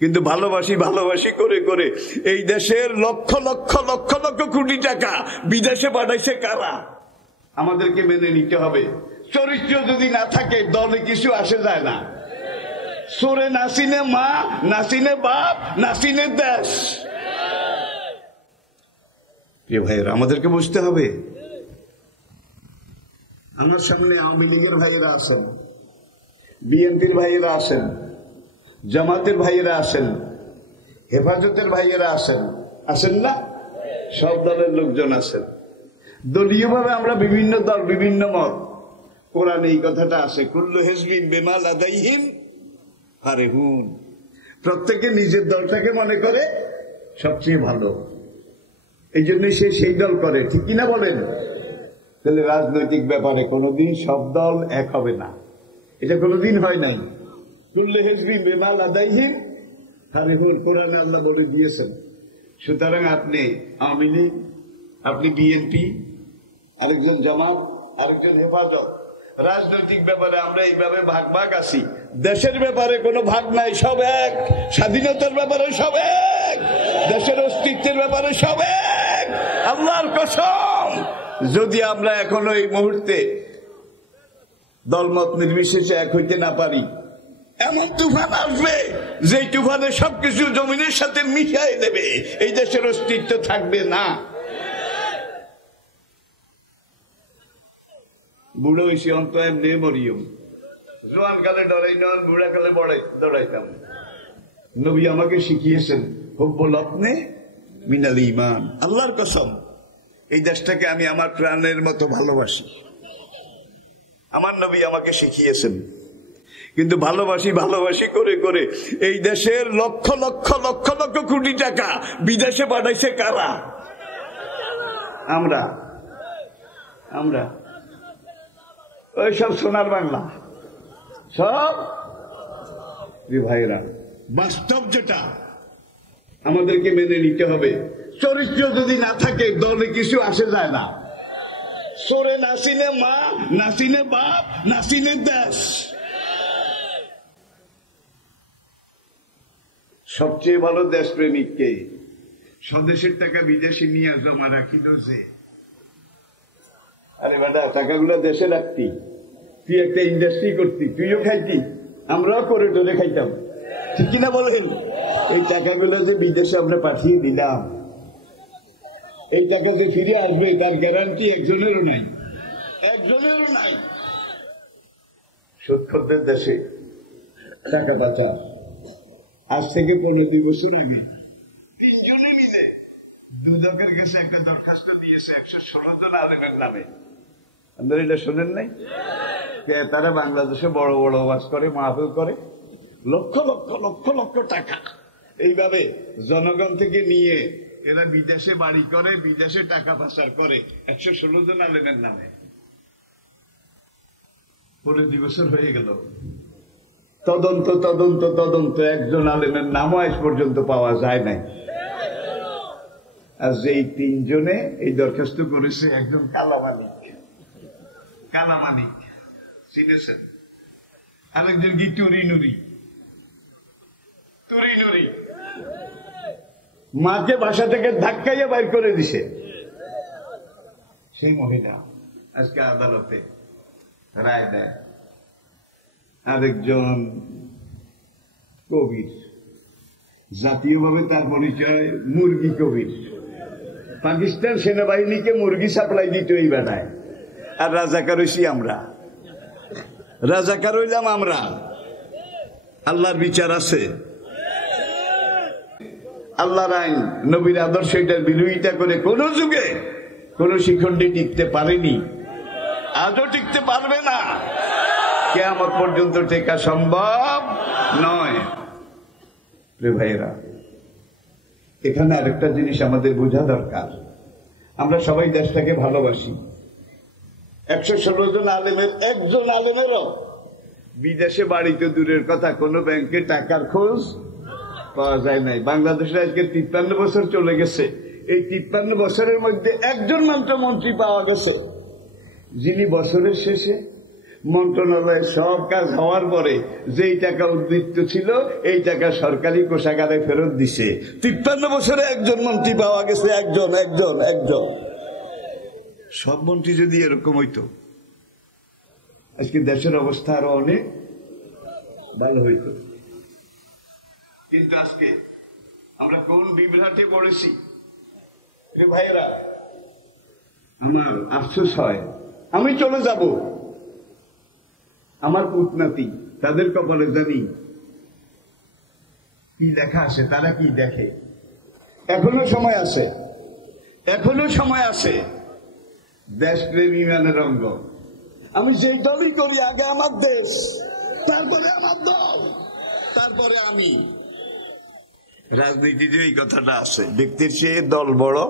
কিন্তু ভালোবাসি ভালোবাসি করে করে এই দেশের লক্ষ লক্ষ লক্ষ লক্ষ কোটি টাকা বিদেশে পাঠাইছে কারা? আমাদেরকে মেনে নিতে হবে। চরিত্র যদি না থাকে দলে কিছু আসে যায় না। সোরে নাসিনে মা, নাসিনে বাপ, নাসিনে দেশ। প্রিয় ভাইয়েরা, আমাদেরকে বুঝতে হবে। আমার সামনে আওয়ামী লীগের ভাইয়েরা আছেন, বিএনপির ভাইয়েরা আছেন, জামাতের ভাইয়েরা আছেন, হেফাজতের ভাইয়েরা আছেন, আছেন না? সব দলের লোকজন আছেন। দলীয়ভাবে আমরা বিভিন্ন দল, বিভিন্ন মত। কোরআনে এই কথাটা আছে, কুল্লু হিজবিন বিমা লাদাইহিম ফারিহুন। প্রত্যেকে নিজের দলটাকে মনে করে সবচেয়ে ভালো, এই জন্য সে সেই দল করে, ঠিক কিনা বলেন? তাহলে রাজনৈতিক ব্যাপারে কোনোদিন সব দল এক হবে না, এটা কোনোদিন হয় নাই। কুল্লু হিজবিন বিমা লাদাইহিম ফারিহুন, কোরআনে আল্লাহ বলে দিয়েছেন। সুতরাং আপনি আওয়ামী লীগ, আপনি বিএনপি, আরেকজন জামাত, আরেকজন হেফাজত। রাজনৈতিক ব্যাপারে আমরা এইভাবে ভাগ ভাগ আছি। দেশের ব্যাপারে কোনো ভাগ নাই, সব এক। স্বাধীনতার ব্যাপারে সব এক, দেশের অস্তিত্বের ব্যাপারে সব এক। আল্লাহর কসম, যদি আমরা এখনো এই মুহূর্তে দলমত নির্বিশেষে এক হইতে না পারি, এমন তুফান আসবে যে তুফানে সবকিছু জমিনের সাথে মিশাই দেবে, এই দেশের অস্তিত্ব থাকবে না। বুড়ো হয়েছি অন্ত এমনি মরিয়ম, জোয়ান কালে ডরাই নন, বুড়া কালে দৌড়াইতাম। নবী আমাকে শিখিয়েছেন হুব্বুল আপনি মিনাল ঈমান। আল্লাহর কসম, এই দেশটাকে আমি আমার প্রাণের মতো ভালোবাসি। আমার নবী আমাকে শিখিয়েছেন। কিন্তু ভালোবাসি ভালোবাসি করে করে এই দেশের লক্ষ লক্ষ লক্ষ লক্ষ কোটি টাকা বিদেশে পাঠাইছে কারা? আমরা। আমরা ওই সব সোনার বাংলা, সব ভাইরা। বাস্তব যেটা আমাদেরকে মেনে নিতে হবে। চরিত্র যদি না থাকে দলে কিছু আসে যায় না। সোরে নাসিনে মা, নাসিনে বাপ, নাসিনে দেশ। সবচেয়ে ভালো দেশপ্রেমিককে স্বদেশের টাকা বিদেশে নিয়ে জমা রাখিল যে। আরে বেটা, টাকাগুলো দেশে রাখতি, তুই একটা ইন্ডাস্ট্রি করতি, তুইও খাইতি, আমরাও করে টোরে খাইতাম, ঠিক কিনা বলেন? এই টাকাগুলো যে বিদেশে আমরা পাঠিয়ে দিলাম, এই টাকা যে ফিরে আসবে তার গ্যারান্টি একজনেরও নাই, একজনেরও নাই। সুদখোরদের দেশে টাকা পাচার আজ থেকে 15-2 বছর আগে 3 জনে মিলে দুদকের কাছে একটা দরখাস্ত দিয়েছে 116 জন আলেমের নামে। আপনারা এটা শোনেন নাই? তারা বাংলাদেশে বড় বড় ওয়াজ করে, মাহফিল করে, লক্ষ লক্ষ লক্ষ লক্ষ টাকা এইভাবে জনগণ থেকে নিয়ে এরা বিদেশে বাড়ি করে, বিদেশে টাকা পাচার করে 116 জন আলেমের নামে। 15 বছর হয়ে গেল, তদন্ত তদন্ত তদন্ত, একজন আলেমের নামও আজ পর্যন্ত পাওয়া যায় নাই। আর যেই 3 জনে এই দরখাস্ত করেছে, একজন কালামানিক, কালামানিক চিনেছেন, আরেকজন কি টুরি নুরি, টুরি নুরি, মাকে বাসা থেকে ধাক্কাইয়া বাইর করে দিছে। সেই মহিলা আজকে আদালতে রায় দেয়। আরেকজন কবির, জাতীয়ভাবে তার পরিচয় মুরগি কবির, পাকিস্তান সেনাবাহিনীকে মুরগি সাপ্লাই দিত এই বেলায়। আর রাজাকার হইছি আমরা, রাজাকার হইলাম আমরা। আল্লাহর বিচার আছে, আল্লাহর আইন, নবীর আদর্শ, এটার বিরোধিতা করে কোন যুগে কোন শিখণ্ডী টিকতে পারেনি, আজও টিকতে পারবে না, কিয়ামত পর্যন্ত টেকা সম্ভব নয়। ভাইয়েরা, এখানে আরেকটা জিনিস আমাদের বোঝা দরকার। আমরা সবাই দেশটাকে ভালোবাসি। 116 জন আলেমের একজন আলেমেরও বিদেশে বাড়িতে দূরের কথা, কোন ব্যাংকে টাকার খোঁজ পাওয়া যায় নাই। বাংলাদেশে আজকে 53 বছর চলে গেছে। এই 53 বছরের মধ্যে একজন মাত্র মন্ত্রী পাওয়া গেছে, যিনি বছরের শেষে মন্ত্রণালয়ে সব কাজ হওয়ার পরে যেই টাকা উদ্বৃত্ত ছিল এই টাকা সরকারি কোষাগারে ফেরত দিছে। 53 বছরে একজন মন্ত্রী পাওয়া গেছে, একজন একজন একজন। সব মন্ত্রী যদি এরকম হইতো আজকে দেশের অবস্থা আরো অনেক ভালো হইত। কিন্তু আজকে আমরা কোন বিভ্রাটে পড়েছি রে ভাইরা। আমার আফসোস হয়, আমি চলে যাব, আমার পুতনাতি তাদের কপালে জানি কি লেখা আছে, তারা কি দেখে। এখনো সময় আছে, এখনো সময় আছে। দেশপ্রেম ইমানের অঙ্গ। আমি যেই দলই করি, আগে আমার দেশ, তারপরে আমার দল, তারপরে আমি। রাজনীতিতে এই কথাটা আছে, ব্যক্তির চেয়ে দল বড়,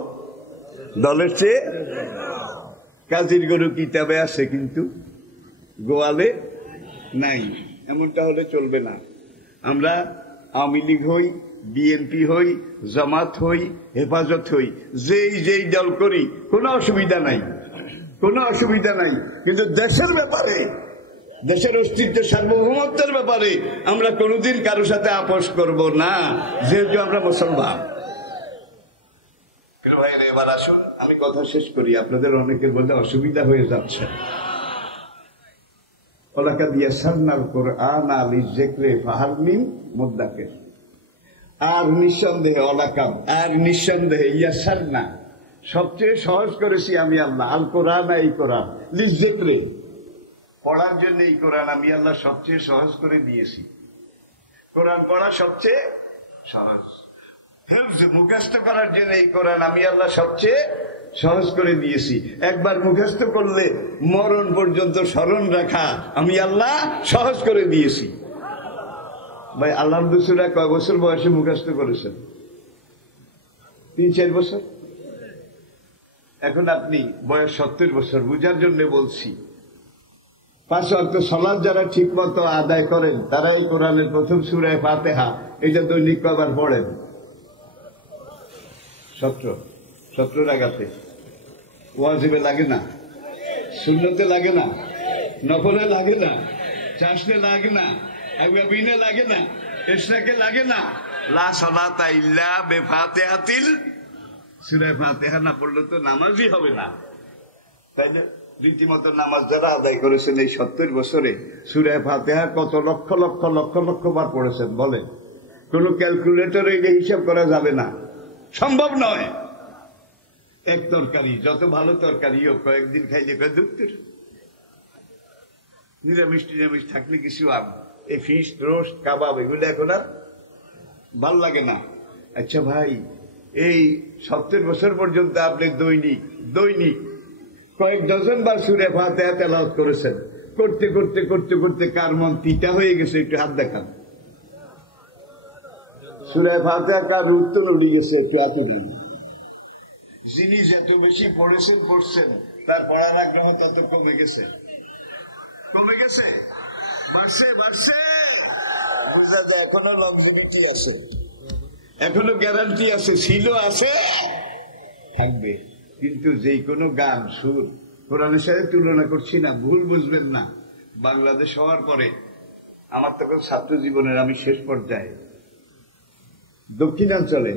দলের চেয়ে। কাজীর গরু কিতাবে আছে কিন্তু গোয়ালে নাই, এমনটা হলে চলবে না। আমরা আওয়ামী লীগ হই, বিএনপি হই, জামাত হই, হেফাজত হই, যেই দল করি কোনো অসুবিধা নাই, কোনো অসুবিধা নাই। কিন্তু দেশের ব্যাপারে, দেশের অস্তিত্ব সার্বভৌমত্বের ব্যাপারে আমরা কোনোদিন কারোর সাথে আপোষ করব না, যেহেতু আমরা মুসলমান। এবার আসুন আমি কথা শেষ করি, আপনাদের অনেকের মধ্যে অসুবিধা হয়ে যাচ্ছে। আর নিঃসন্দেহে অলাকাম, আর নিঃসন্দেহে ইয়াসারনা, সবচেয়ে সহজ করেছি আমি আল্লাহ। আল কোরআন, এই কোরআন লিজ্জিক্রে, পড়ার জন্য এই কোরআন আমি আল্লাহ সবচেয়ে সহজ করে দিয়েছি। কোরআন পড়া সবচেয়ে সহজ, মুখস্থ করার জন্য এই কোরআন আমি আল্লাহ সবচেয়ে সহজ করে দিয়েছি। একবার মুখস্থ করলে মরণ পর্যন্ত স্মরণ রাখা আমি আল্লাহ সহজ করে দিয়েছি। ভাই আল্লাহ রসুলরা কয় বছর বয়সে মুখস্থ করেছেন? 3-4 বছর। এখন আপনি বয়স 70 বছর, বুঝার জন্য বলছি। 5 ওয়াক্ত সালাত যারা ঠিক মতো আদায় করেন তারা এই কোরআনের প্রথম সূরা ফাতিহা এটা দৈনিক কয়বার পড়েন? 17 রাকাতে। ওয়াজিবে লাগে না, সুন্নতে লাগে না, নফলে লাগে না, চাষে লাগে না, আবিনে লাগে না, ইশরাকে লাগে না। লা সালাতা ইল্লা বিফাতিহাতিল, সূরা ফাতিহা না পড়লে তো নামাজই হবে না, তাই না? রীতিমতো নামাজ যারা আদায় করেছেন এই 70 বছরে সূরা ফাতিহা কত লক্ষ লক্ষ লক্ষ লক্ষ বার পড়েছেন বলেন? কোন ক্যালকুলেটরে এটা হিসাব করা যাবে না, সম্ভব নয়। এক তরকারি, যত ভালো তরকারি হোক, কয়েকদিন খাইলে কয় দুঃখের। নিরামিষ টিরামিষ থাকলে কিছু এই ফিশ রোস্ট কাবাব এগুলো এখন আর ভাল লাগে না। আচ্ছা ভাই, এই 70 বছর পর্যন্ত আপনি দৈনিক কয়েক ডজন বার সূরা ফাতিহা তেলাওয়াত করেছেন। করতে করতে করতে করতে কার মন তিতা হয়ে গেছে একটু হাত দেখান। সূরা ফাতিহা কার উত্তর উড়ে গেছে একটু হাত উঠান। যিনি যত বেশি পড়ছেন তার পড়ার আগ্রহ তত কমে গেছে, বাড়ছে। বোঝা যায় এখনো লংজিভিটি আছে, এখনো গ্যারান্টি আছে, ছিল, আছে, থাকবে। কিন্তু যে কোনো গান, সুর কোরআনের সাথে তুলনা করছি না, ভুল বুঝবেন না। বাংলাদেশ হওয়ার পরে আমার তখন ছাত্র জীবনের আমি শেষ পর্যায়ে দক্ষিণাঞ্চলে,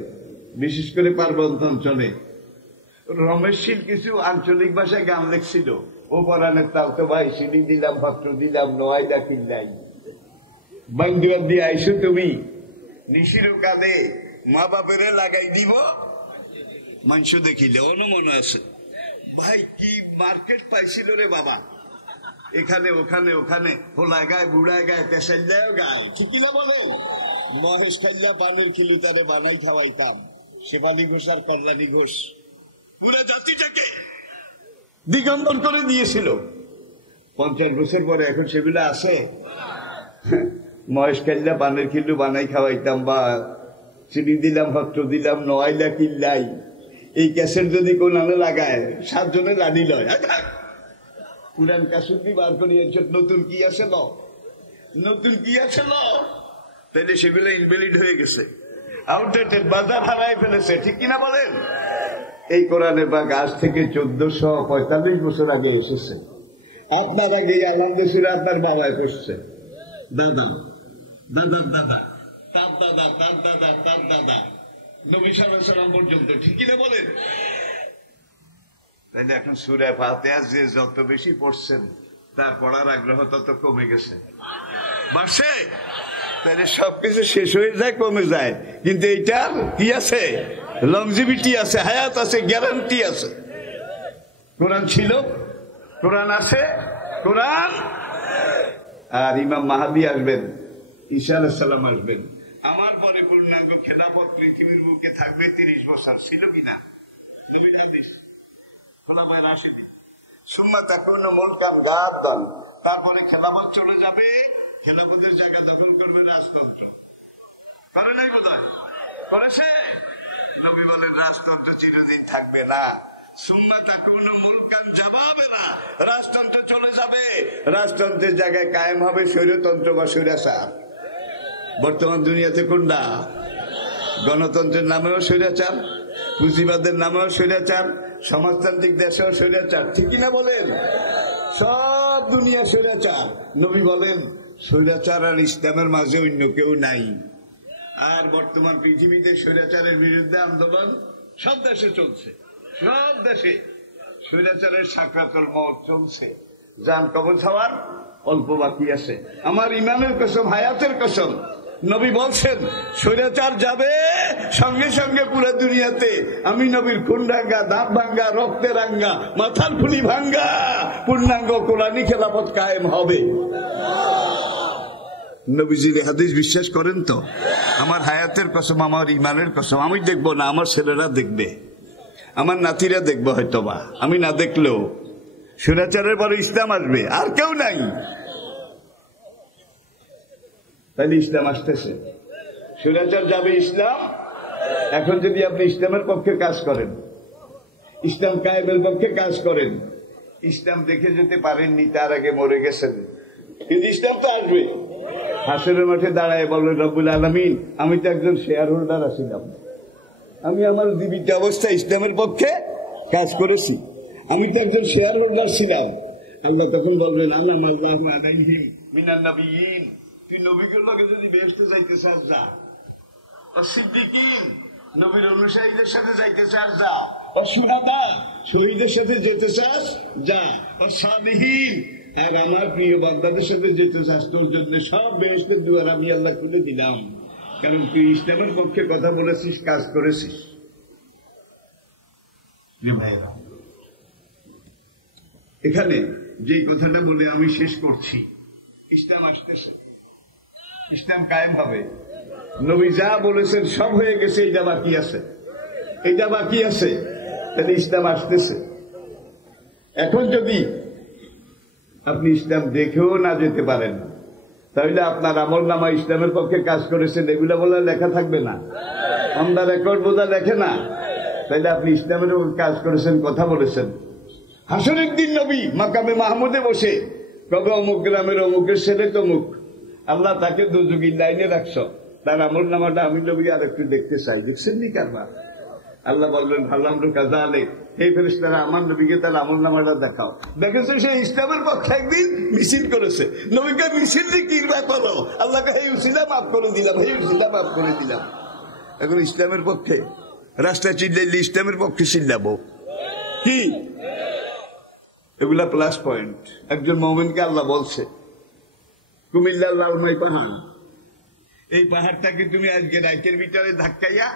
বিশেষ করে পার্বত্য অঞ্চলে রমেশশীল কিছু আঞ্চলিক ভাষায় গান লেখছিল। ও পরাণের তাও তো ভাই, সিঁড়ি দিলাম, পত্র দিলাম, নয়দা কিল্লাই, বান্ধুয়ার দিয়ে আইসো তুমি, নিশির কালে মা বাপেরে লাগাই দিব মাংস দেখিলে। মনে আছে ভাই, কি মার্কেট পাইছিল রে বাবা, এখানে ওখানে ওখানে, হোলায় গায়ে, বুড়ায় গায়ে, পেশাল্লায় গায়ে, ঠিকই না বলে? মহেশ খাইল্লা পানের খিলি তারে বানাই খাওয়াইতাম, শেফালি ঘোষ আর কল্যাণী ঘোষ পুরা জাতিটাকে দিগম্বর করে দিয়েছিল। 50 বছর পরে এখন সেগুলো আছে? মহেশ খাইল্লা পানের খিল্লু বানাই খাওয়াইতাম, বা চিনি দিলাম, পত্র দিলাম, নয়লা কিল্লাই, এই ক্যাসেট যদি কোন লাগায় 7 জনে লাড়ি লয়। পুরান ক্যাসেট বার করিয়ে নতুন কি আছে তাইলে সেগুলো ইনভ্যালিড হয়ে গেছে, আউটডেটেড, বাজার হারাই ফেলেছে, ঠিক কিনা বলেন? এই কোরআনে পাক আজ থেকে 1445 বছর আগে এসেছে। আপনার আগে আলহামদুলিল্লাহ আপনার বাবায় পড়ছে, দাদা দাদার দাদা তার দাদা তার দাদা তার দাদা নবী সাল্লাল্লাহু আলাইহি ওয়াসাল্লাম পর্যন্ত, ঠিক কিনা বলেন? তাইলে এখন সূরা ফাতিহা যে যত বেশি পড়ছেন তার পড়ার আগ্রহ তত কমে গেছে, বাড়ছে। তাহলে সবকিছু শেষ হয়ে যায়, কমে যায়, কিন্তু এইটার কি আছে? লংজিভিটি আছে, হায়াত আছে, গ্যারান্টি আছে। কোরআন ছিল, কোরআন আছে, কোরআন। আর ইমাম মাহদী আসবেন, ঈসা আলাইহিস সালাম আসবেন। আমার পরে পূর্ণাঙ্গ খেলাফত পৃথিবীর বুকে থাকবে 30 বছর, ছিল কিনা? নবীর হাদিস, খোলাফায়ে রাশিদিন। সুম্মা তাকুনু মুলকান গাদ্দান, তারপরে খেলাফত চলে যাবে, খেলাফতের জায়গা দখল করবে রাজতন্ত্র। করে নাই বোধহয়? করেছে। নবী বলেন রাজতন্ত্র চিরদিন থাকবে না। সুম্মা তাকুনু মুলকান জাবাবেরা, রাজতন্ত্র চলে যাবে, রাজতন্ত্রের জায়গায় কায়েম হবে স্বৈরতন্ত্র বা স্বৈরাচার। বর্তমান দুনিয়াতে কোনটা? গণতন্ত্রের নামেও স্বৈরাচার, পুঁজিবাদের নামেও স্বৈরাচার, সমাজতান্ত্রিক দেশেও স্বৈরাচার, ঠিক কিনা বলেন? সব দুনিয়া স্বৈরাচার। নবী বলেন স্বৈরাচার আর ইসলামের মাঝে অন্য কেউ নাই। আর বর্তমান পৃথিবীতে স্বৈরাচারের বিরুদ্ধে আন্দোলন সব দেশে চলছে, সব দেশে স্বৈরাচারের সাকরাতুল মওত চলছে। জান কবজ হওয়ার অল্প বাকি আছে। আমার ইমানের কসম, হায়াতের কসম, নবী বলছেন স্বৈরাচার যাবে, সঙ্গে সঙ্গে পুরো দুনিয়াতে আমি নবীর খুন ভাঙ্গা, দাঁত ভাঙ্গা, রক্তে রাঙ্গা, মাথার ফুলি ভাঙ্গা পূর্ণাঙ্গ কোরআনী খেলাফত কায়েম হবে। নবীজির হাদিস বিশ্বাস করেন তো? আমার হায়াতের কসম, আমার ইমানের কসম, আমি দেখবো না, আমার ছেলেরা দেখবে, আমার নাতিরা দেখবো হয়তোবা, আমি না দেখলেও। স্বৈরাচারের পরে ইসলাম আসবে, আর কেউ নাই। তাহলে ইসলাম আসতেছে, স্বৈরাচার যাবে, ইসলাম। এখন যদি আপনি ইসলামের পক্ষে কাজ করেন, ইসলাম কায়েমের পক্ষে কাজ করেন, ইসলাম দেখে যেতে পারেননি, তার আগে মরে গেছেন, কিন্তু ইসলাম তো আসবে। হাসরের মাঠে দাঁড়ায় বললেন রব্বুল আলামিন, আমি তো একজন শেয়ার হোল্ডার আছিলাম, আমি আমার জীবিত অবস্থায় ইসলামের পক্ষে কাজ করেছি, আমি তো একজন শেয়ার হোল্ডার ছিলাম। আল্লাহ তখন বলবেন আনাম আল্লাহু আলাইহিম মিনান নাবিয়্যিন, তুই নবীদের লগে যদি বেহেশতে যাইতে চাস যা, সিদ্দিকিন নবীর অনুসারীদের সাথে যাইতে চাস যা, শুহাদা শহীদের সাথে যেতে চাস যা, সালিহিন আর আমার প্রিয় বান্দাদের সাথে যেতে চাস, তোর জন্য সব বেহেশতের দুয়ার আমি আল্লাহ খুলে দিলাম। কারণ তুই ইসলামের পক্ষে কথা বলেছিস, কাজ করেছিস। এখানে যে কথাটা বলে আমি শেষ করছি, ইসলাম আসতেছে, ইসলাম কায়েম হবে। নবী যা বলেছেন সব হয়ে গেছে, এটা বাকি আছে, এটা বাকি আছে। তাহলে ইসলাম আসতেছে। এখন যদি আপনি ইসলাম দেখেও না যেতে পারেন, তাহলে আপনার আমল নামা ইসলামের পক্ষে কাজ করেছেন এগুলা বলে লেখা থাকবে না, আমরা রেকর্ড বোঝা লেখে না। তাহলে আপনি ইসলামের কাজ করেছেন, কথা বলেছেন। হাসরের দিন নবী মাকামে মাহমুদে বসে কবে অমুক গ্রামের অমুকের ছেলে তমুক, আল্লাহ তাকে দুযুগীর লাইনে রাখছ, তার আমল নামাটা আমি নবী আর একটু দেখতে চাই। দেখছেন নি কারবার? আল্লাহ বলবেন ভাল্লামরু কাজা আলে, এই ফেরেশতারা আমার নবীকে তার আমল নামাটা দেখাও। দেখেছে সে ইসলামের পক্ষে একদিন মিছিল করেছে, নবীকে মিছিল দিয়ে কিরবা করো, আল্লাহকে হে উসিলা মাফ করে দিলাম, হে উসিলা মাফ করে দিলাম। এখন ইসলামের পক্ষে রাস্তা চিল্লাইলে ইসলামের পক্ষে চিল্লাবো কি? এগুলা প্লাস পয়েন্ট। একজন মুমিনকে আল্লাহ বলছে কুমিল্লার লালমাই পাহাড়, এই পাহাড়টাকে তুমি আজকে রাইতের ভিতরে ধাক্কাইয়া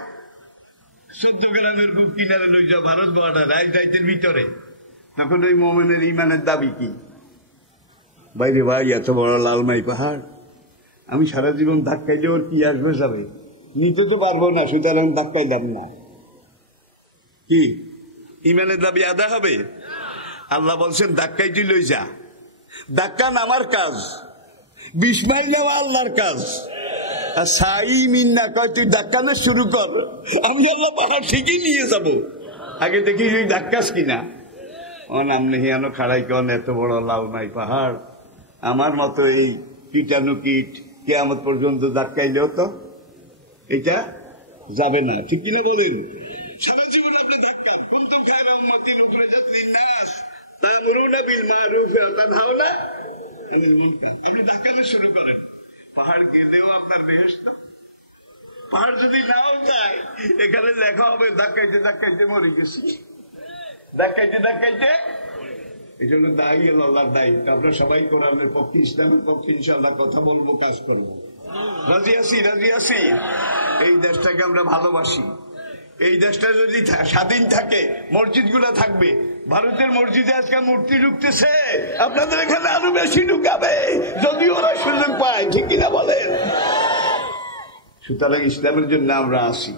14 গ্রামের বুক কিনারে লই যাও, ভারত বর্ডার, আজ রাইতের ভিতরে। তখন ওই মুমিনের ইমানের দাবি কি? বাইরে ভাই এত বড় লালমাই পাহাড় আমি সারা জীবন ধাক্কাইলে ওর কি আসবে যাবে, নিতে তো পারবো না, সুতরাং ধাক্কাইলাম না। কি ইমানের দাবি আদা হবে? আল্লাহ বলছেন ধাক্কাই তুই লই যা, ধাক্কা নামার কাজ, বিস্মাইল নেওয়া আল্লাহর কাজ। আর সাই মিন্না কয় তুই ধাক্কানো শুরু কর, আমি আল্লাহ পাহাড় ঠিকই নিয়ে যাব। আগে দেখি তুই ধাক্কাস কিনা। ও নাম নেই আনো খাড়াই কন এত বড় লালমাই পাহাড়, আমার মতো এই কীটাণু কীট কিয়ামত পর্যন্ত ধাক্কাইলেও তো এটা যাবে না, ঠিক কিনা বলেন? সারা জীবন আপনি ধাক্কান, কুনতুম খায়রা উম্মাতিন উখরিজাত লিন-নাস আপনি ডাকানো শুরু করেন, পাহাড় গেলেও আপনার বেহেশত। পাহাড় যদি নাও যায়, এখানে লেখা হবে ধাক্কাইতে ধাক্কাইতে মরে গেছি, ধাক্কাইতে ধাক্কাইতে। এই জন্য দায়ী আল্লাহর দায়িত্ব। আমরা সবাই কোরআনের পক্ষে, ইসলামের পক্ষে ইনশাআল্লাহ কথা বলবো, কাজ করবো। রাজি আছি, রাজি আছি। এই দেশটাকে আমরা ভালোবাসি। এই দেশটা যদি স্বাধীন থাকে, মসজিদ গুলা থাকবে। ভারতের মসজিদে আজকে মূর্তি ঢুকতেছে, আপনাদের এখানে আরো বেশি ঢুকাবে যদি ওরা সুযোগ পায়, ঠিক কিনা বলেন? সুতরাং ইসলামের জন্য আমরা আসি।